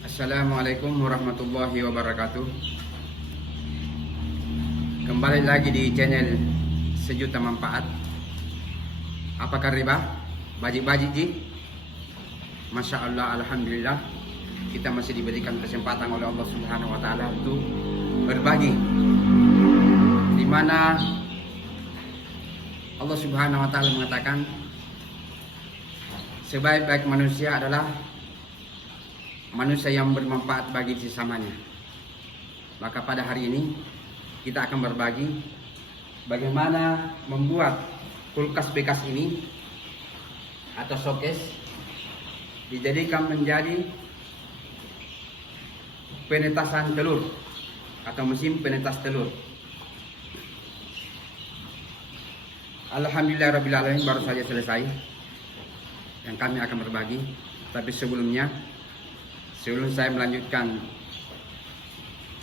Assalamualaikum warahmatullahi wabarakatuh. Kembali lagi di channel Sejuta Manfaat. Apakah riba? Bajik-bajik ji? Masya Allah, Alhamdulillah, kita masih diberikan kesempatan oleh Allah Subhanahu wa Ta'ala untuk berbagi, di mana Allah Subhanahu wa Ta'ala mengatakan sebaik-baik manusia adalah manusia yang bermanfaat bagi sesamanya. Maka pada hari ini kita akan berbagi bagaimana membuat kulkas bekas ini atau showcase dijadikan menjadi penetasan telur atau mesin penetas telur. Alhamdulillahirrabbilalamin, baru saja selesai yang kami akan berbagi. Tapi sebelum saya melanjutkan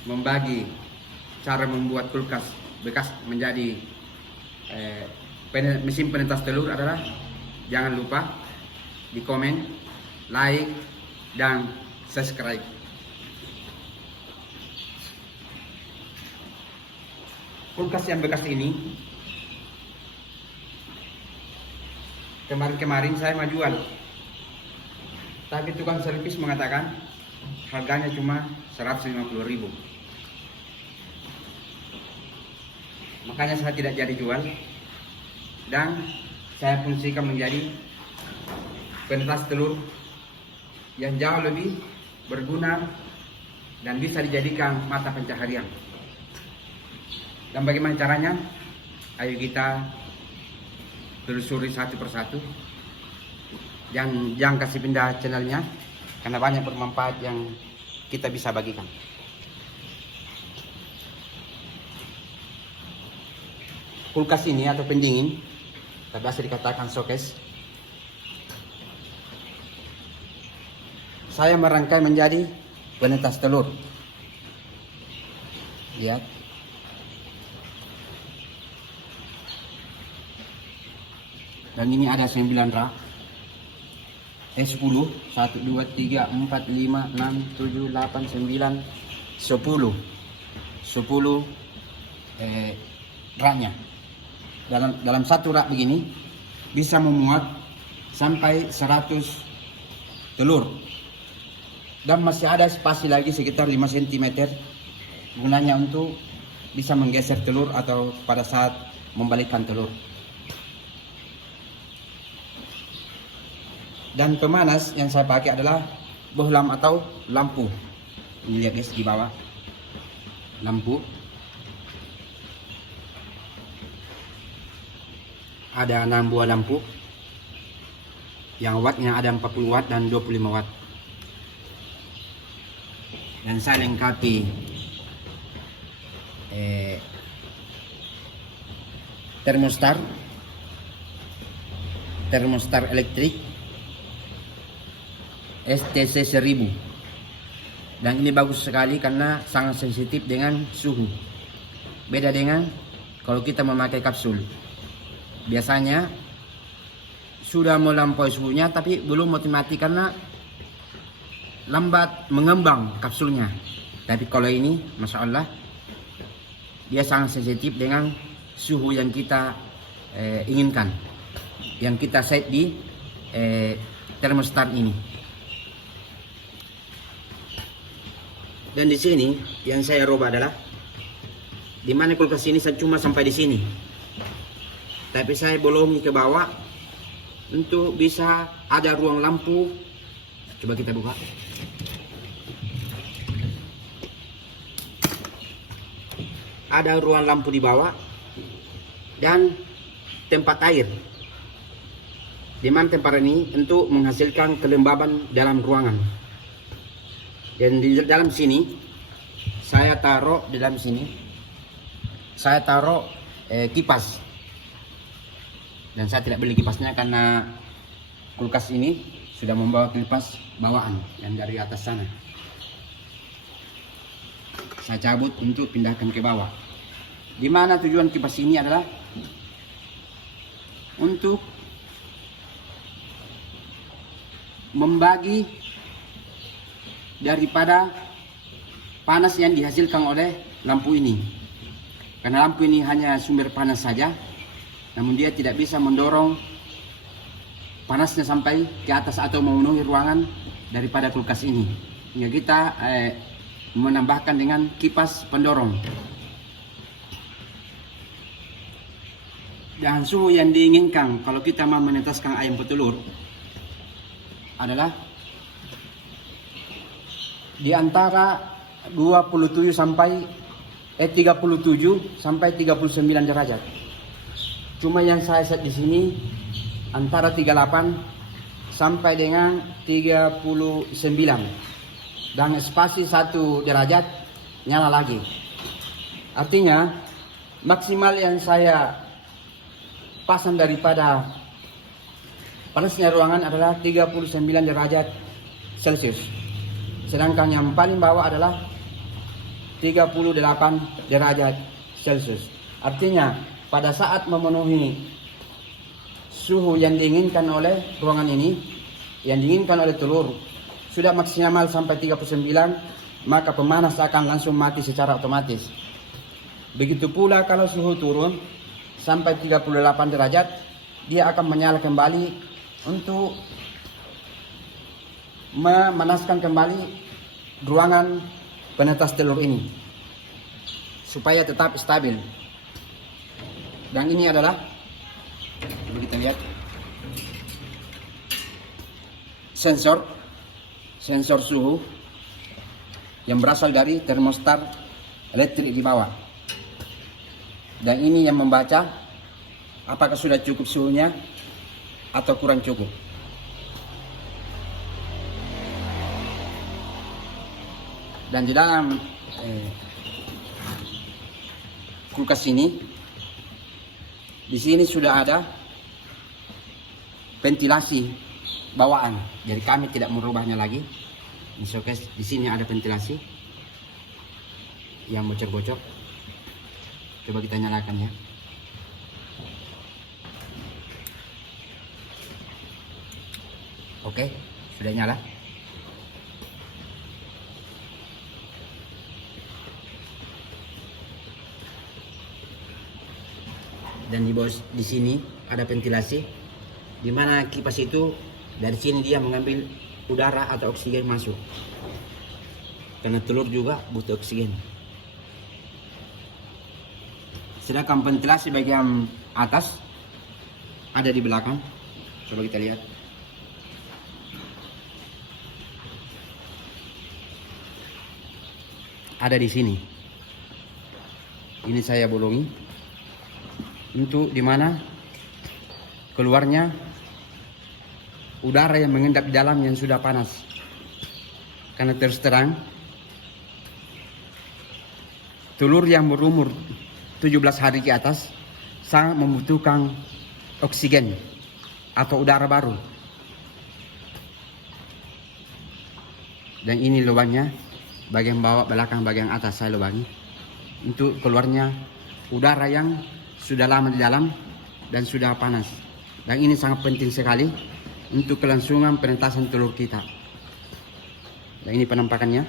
membagi cara membuat kulkas bekas menjadi mesin penetas telur adalah, jangan lupa di komen, like, dan subscribe. Kulkas yang bekas ini kemarin saya mau jual, tapi tukang servis mengatakan harganya cuma 150.000. Makanya saya tidak jadi jual, dan saya fungsikan menjadi penetas telur yang jauh lebih berguna dan bisa dijadikan mata pencaharian. Dan bagaimana caranya? Ayo kita telusuri satu persatu. Jangan kasih pindah channelnya, karena banyak bermanfaat yang kita bisa bagikan. Kulkas ini atau pendingin, biasa dikatakan showcase, saya merangkai menjadi penetas telur. Lihat. Dan ini ada 9 rak. 10, 1, 2, 3, 4, 5, 6, 7, 8, 9, 10 raknya. Dalam satu rak begini bisa memuat sampai 100 telur, dan masih ada spasi lagi sekitar 5 cm, gunanya untuk bisa menggeser telur atau pada saat membalikkan telur. Dan pemanas yang saya pakai adalah bohlam atau lampu. Ini lihat guys, di bawah lampu ada 6 buah lampu yang wattnya ada 40 watt dan 25 watt. Dan saya lengkapi termostar elektrik STC 1000, dan ini bagus sekali karena sangat sensitif dengan suhu. Beda dengan kalau kita memakai kapsul, biasanya sudah melampaui suhunya tapi belum mati karena lambat mengembang kapsulnya. Tapi kalau ini Masya Allah, dia sangat sensitif dengan suhu yang kita inginkan, yang kita set di termostat ini. Dan di sini yang saya rubah adalah, di mana kulkas ini saya cuma sampai di sini, tapi saya belum ke bawah untuk bisa ada ruang lampu. Coba kita buka. Ada ruang lampu di bawah dan tempat air, di mana tempat ini untuk menghasilkan kelembaban dalam ruangan. Dan di dalam sini saya taruh kipas. Dan saya tidak beli kipasnya karena kulkas ini sudah membawa kipas bawaan yang dari atas sana. Saya cabut untuk pindahkan ke bawah. Di mana tujuan kipas ini adalah untuk membagi daripada panas yang dihasilkan oleh lampu ini. Karena lampu ini hanya sumber panas saja, namun dia tidak bisa mendorong panasnya sampai ke atas atau memenuhi ruangan daripada kulkas ini. Hingga kita menambahkan dengan kipas pendorong. Dan suhu yang diinginkan kalau kita mau menetaskan ayam petelur adalah di antara 37 sampai 39 derajat. Cuma yang saya set di sini antara 38 sampai dengan 39. Dan spasi 1 derajat nyala lagi. Artinya maksimal yang saya pasang daripada panasnya ruangan adalah 39 derajat Celcius. Sedangkan yang paling bawah adalah 38 derajat Celcius. Artinya pada saat memenuhi suhu yang diinginkan oleh ruangan ini, yang diinginkan oleh telur, sudah maksimal sampai 39, maka pemanas akan langsung mati secara otomatis. Begitu pula kalau suhu turun sampai 38 derajat, dia akan menyala kembali untuk memanaskan kembali ruangan penetas telur ini supaya tetap stabil. Dan ini adalah, coba kita lihat, sensor suhu yang berasal dari termostat elektrik di bawah. Dan ini yang membaca apakah sudah cukup suhunya atau kurang cukup. Dan di dalam kulkas ini, di sini sudah ada ventilasi bawaan. Jadi kami tidak merubahnya lagi. Di showcase di sini ada ventilasi yang bocor-bocor. Coba kita nyalakan ya. Oke, sudah nyala. Dan di bawah di sini ada ventilasi, di mana kipas itu dari sini dia mengambil udara atau oksigen masuk. Karena telur juga butuh oksigen. Sedangkan ventilasi bagian atas ada di belakang. Coba kita lihat. Ada di sini. Ini saya bolongi untuk dimana keluarnya udara yang mengendap di dalam yang sudah panas. Karena terus terang telur yang berumur 17 hari ke atas sangat membutuhkan oksigen atau udara baru. Dan ini lubangnya, bagian bawah, belakang, bagian atas saya lubangi untuk keluarnya udara yang sudah lama di dalam dan sudah panas. Dan ini sangat penting sekali untuk kelangsungan penetasan telur kita. Dan ini penampakannya.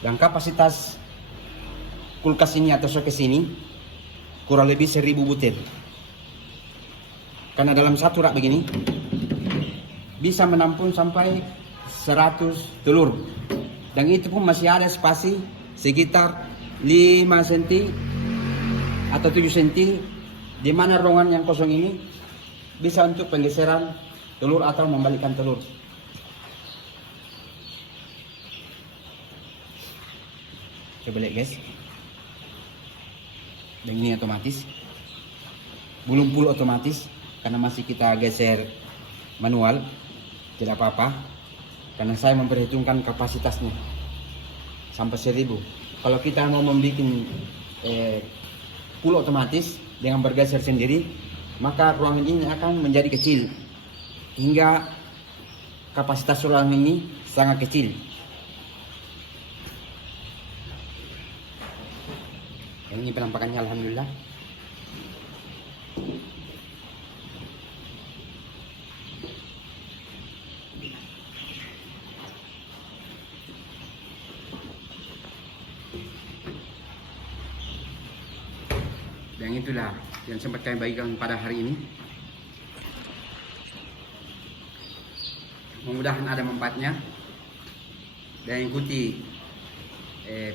Dan kapasitas kulkas ini atau showcase ini kurang lebih 1000 butir. Karena dalam satu rak begini bisa menampung sampai 100 telur. Dan itu pun masih ada spasi sekitar 5 cm atau 7 cm, di mana ruangan yang kosong ini bisa untuk penggeseran telur atau membalikkan telur. Coba lihat guys. Dan ini otomatis, belum full otomatis karena masih kita geser manual. Tidak apa-apa, karena saya memperhitungkan kapasitasnya sampai 1000. Kalau kita mau membuat full otomatis dengan bergeser sendiri, maka ruangan ini akan menjadi kecil hingga kapasitas ruangan ini sangat kecil. Ini penampakannya, alhamdulillah. Dan itulah yang sempat kami bagikan pada hari ini. Mudah-mudahan ada manfaatnya. Dan ikuti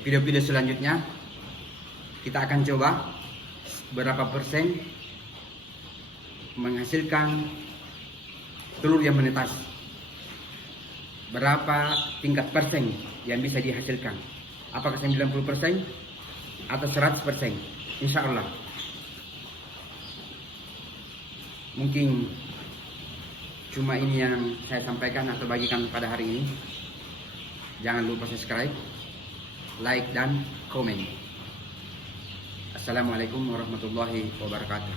video-video selanjutnya. Kita akan coba berapa persen menghasilkan telur yang menetas. Berapa tingkat persen yang bisa dihasilkan. Apakah 90% atau 100%? Insya Allah. Mungkin cuma ini yang saya sampaikan atau bagikan pada hari ini. Jangan lupa subscribe, like, dan komen. Assalamualaikum warahmatullahi wabarakatuh.